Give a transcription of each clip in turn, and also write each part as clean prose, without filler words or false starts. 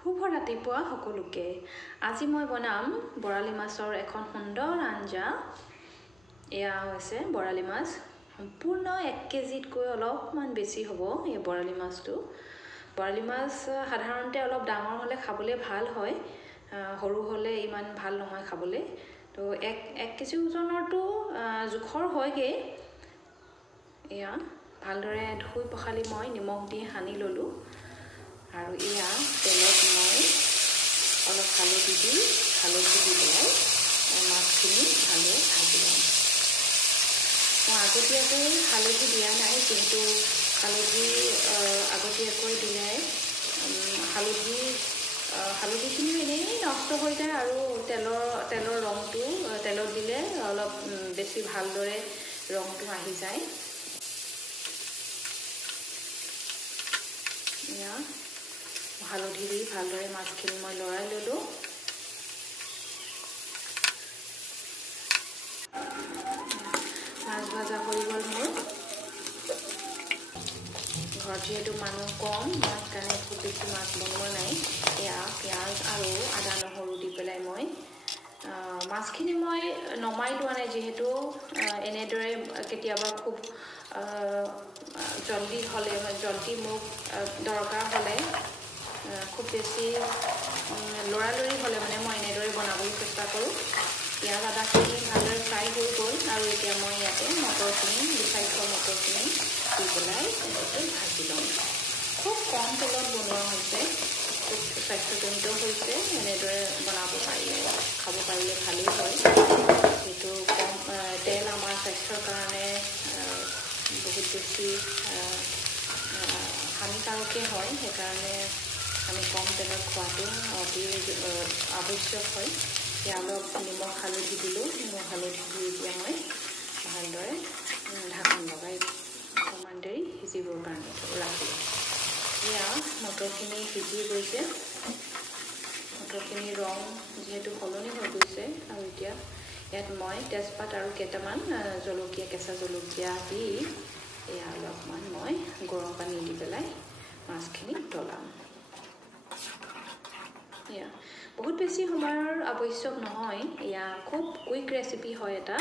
শুভ ৰাতিপুৱা সকলোকে। আজি মই বনাম বৰালি মাছৰ এখন সুন্দৰ আঞ্জা। এয়া হৈছে বৰালি মাছ, সম্পূৰ্ণ 1 কেজিতকৈ অলপমান বেছি হ'ব এই বৰালি মাছটো। বৰালি মাছ সাধাৰণতে অলপ ডাঙৰ হ'লে খাবলৈ ভাল হয়, সৰু হ'লে ইমান ভাল নহয় খাবলৈ। তো 1 কেজি ওজনৰটো জোখৰ হয়গৈ। এয়া ভালদৰে ধুই পখালি মই নিমখ দি সানি ল'লোঁ আৰু এয়া তেলত মই অলপ হালধি দি পেলাই মাছখিনি ভালদৰে ভাজি ল'ম। মই আগতীয়াকৈ হালধি দিয়া নাই, কিন্তু হালধি আগতীয়াকৈ দিলে হালধিখিনি এনেই নষ্ট হৈ যায় আৰু তেলৰ ৰংটো তেলত দিলে অলপ বেছি ভালদৰে ৰংটো আহি যায়। এয়া হালধি দি ভালদৰে মাছখিনি মই লৰাই ল'লোঁ। মাছ ভজা হৈ গ'ল মোৰ। ঘৰত যিহেতু মানুহ কম, মই কাৰণে খুব বেছি মাছ বনোৱা নাই। এয়া পিঁয়াজ আৰু আদা নহৰু দি পেলাই মই মাছখিনি মই নমাই লোৱা নাই, যিহেতু এনেদৰে কেতিয়াবা খুব জলদি মোক দৰকাৰ হ'লে, খুব বেছি লৰালৰি হ'লে মানে মই এনেদৰে বনাবলৈ চেষ্টা কৰোঁ। পিঁয়াজ আদাখিনি ভালদৰে ফ্ৰাই হৈ গ'ল আৰু এতিয়া মই ইয়াতে মটৰখিনি বিচাৰি থোৱা মটৰখিনি দি পেলাই এনেকৈ ভাজি ল'ম। খুব কম তেলত বনোৱা হৈছে, খুব স্বাস্থ্যজনিত হৈছে। এনেদৰে বনাব পাৰিলে, খাব পাৰিলে ভালেই হয়। যিহেতু কম তেল আমাৰ স্বাস্থ্যৰ কাৰণে বহুত বেছি হানিকাৰকেই হয়, সেইকাৰণে আমি কম তেলত খোৱাটো অতি আৱশ্যক হয়। এতিয়া অলপ নিমখ হালধি দিলোঁ, নিমখ হালধি দি এতিয়া মই ভালদৰে ঢাকন লগাই অকণমান দেৰি সিজিবৰ কাৰণে ৰাখিলোঁ। এয়া মটৰখিনি সিজি গৈছে, মটৰখিনিৰ ৰং যিহেতু সলনি হৈ গৈছে আৰু এতিয়া ইয়াত মই তেজপাত আৰু কেইটামান কেঁচা জলকীয়া দি এয়া অলপমান মই গৰম পানী দি পেলাই মাছখিনি উতলাম। এয়া বহুত বেছি সময়ৰ আৱশ্যক নহয়, এয়া খুব কুইক ৰেচিপি হয় এটা।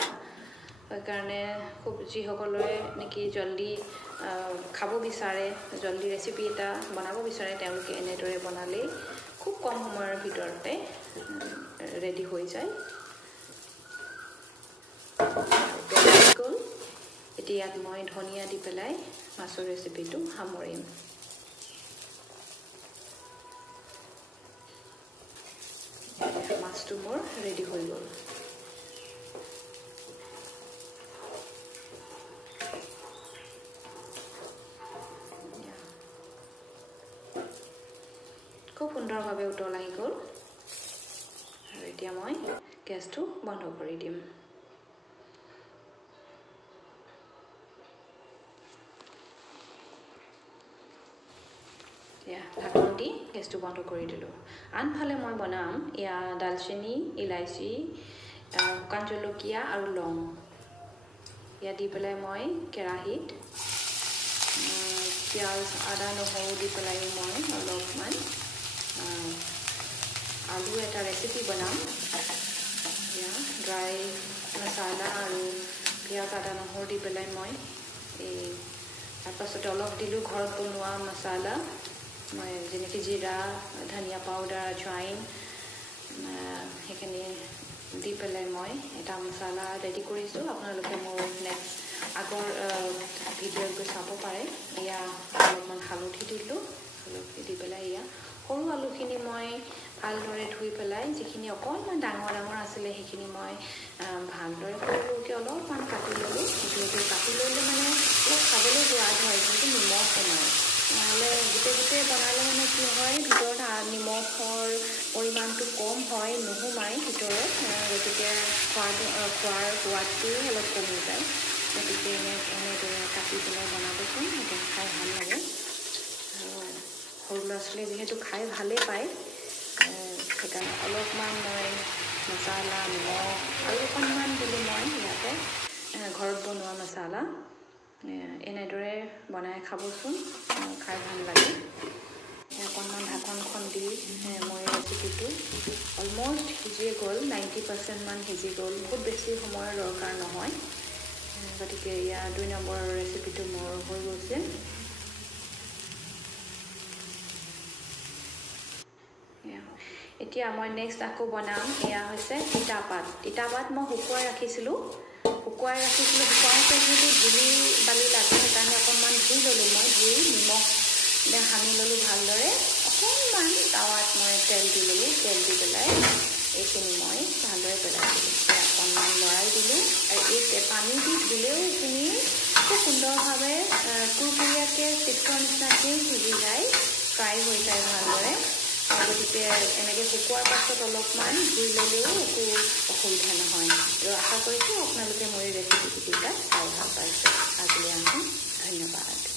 সেইকাৰণে খুব যিসকলে নেকি জল্দি খাব বিচাৰে, জল্দি ৰেচিপি এটা বনাব বিচাৰে, তেওঁলোকে এনেদৰে বনালেই খুব কম সময়ৰ ভিতৰতে ৰেডি হৈ যায়। গ'ল। এতিয়া ইয়াত মই ধনিয়া দি পেলাই মাছৰ ৰেচিপিটো সামৰিম। মাছটো মোৰ ৰেডি হৈ গ'ল। খুব সুন্দৰভাৱে উতল আহি গ'ল আৰু এতিয়া মই গেছটো বন্ধ কৰি দিম। এয়া ঢাকন দি গেছটো বন্ধ কৰি দিলোঁ। আনফালে মই বনাম এয়া দালচেনি, ইলাইচি, শুকান জলকীয়া আৰু লং। এয়া দি পেলাই মই কেৰাহীত পিঁয়াজ আদা নহৰু দি পেলাই মই অলপমান আলু এটা ৰেচিপি বনাম। এয়া ড্ৰাই মছলা আৰু পিঁয়াজ আদা নহৰু দি পেলাই মই তাৰপাছতে অলপ দিলোঁ ঘৰত বনোৱা মছলা, মই যেনেকৈ জিৰা, ধনিয়া পাউডাৰ, আজৱাইন, সেইখিনি দি পেলাই মই এটা মছলা ৰেডি কৰিছোঁ। আপোনালোকে মোৰ আগৰ ভিডিঅ'ত গৈ চাব পাৰে। এয়া অলপমান হালধি দিলোঁ, হালধি দি পেলাই এয়া সৰু আলুখিনি মই ভালদৰে ধুই পেলাই, যিখিনি অকণমান ডাঙৰ আছিলে সেইখিনি মই ভালদৰে সৰুকৈ অলপমান কাটি ল'লোঁ। যিহেতু কাটি ল'লে মানে অলপ খাবলৈ সোৱাদ হয়, কিন্তু নিমখ সোমায়, নহ'লে গোটেই বনালে মানে কি হয়, ভিতৰত নিমখৰ পৰিমাণটো কম হয়, নোসোমায় ভিতৰত, গতিকে খোৱাৰ সোৱাদটো অলপ কমি যায়। গতিকে এনেদৰে কাটি পেলাই বনাবচোন, এতিয়া খাই ভাল লাগে। আৰু সৰু ল'ৰা ছোৱালীয়ে যিহেতু খাই ভালেই পায়, সেইকাৰণে অলপমান মই মছলা, নিমখ আৰু অকণমান দিলোঁ মই ইয়াতে ঘৰত বনোৱা মছলা। এনেদৰে বনাই খাবচোন, খাই ভাল লাগে। অকণমান ঢাকনখন দি ৰেচিপিটো অলমোষ্ট সিজিয়ে গ'ল 90% মান সিজি গ'ল বহুত বেছি সময়ৰ দৰকাৰ নহয় গতিকে ইয়াৰ 2 নম্বৰৰ ৰেচিপিটো মোৰ হৈ গৈছে এতিয়া মই নেক্সট আকৌ বনাম এয়া হৈছে তিতাপাত মই শুকুৱাই ৰাখিছিলোঁ শুকুৱাওঁতে যিহেতু ধূলি বালি লাগে সেইকাৰণে অকণমান ধুই ল'লোঁ মই ধুই নিমখ সানি ল'লোঁ ভালদৰে অকণমান টাৱাত মই তেল দি ল'লোঁ তেল দি পেলাই এইখিনি মই ভালদৰে পেলাই দিলোঁ অকণমান লৰাই দিলোঁ আৰু এই পানী দি ধুলেও এইখিনি খুব সুন্দৰভাৱে কুৰকুৰীয়াকৈ চিপছৰ নিচিনাকৈ সিজি যায় ফ্ৰাই হৈ যায় ভালদৰে গতিকে এনেকৈ শুকোৱাৰ পাছত অলপমান ধুই ল'লেও একো অসুবিধা নহয় আৰু আশা কৰিছোঁ আপোনালোকে মোৰ এই ৰেচিপিকেইটা খাই ভাল পাইছে আজিলৈ আহোঁ ধন্যবাদ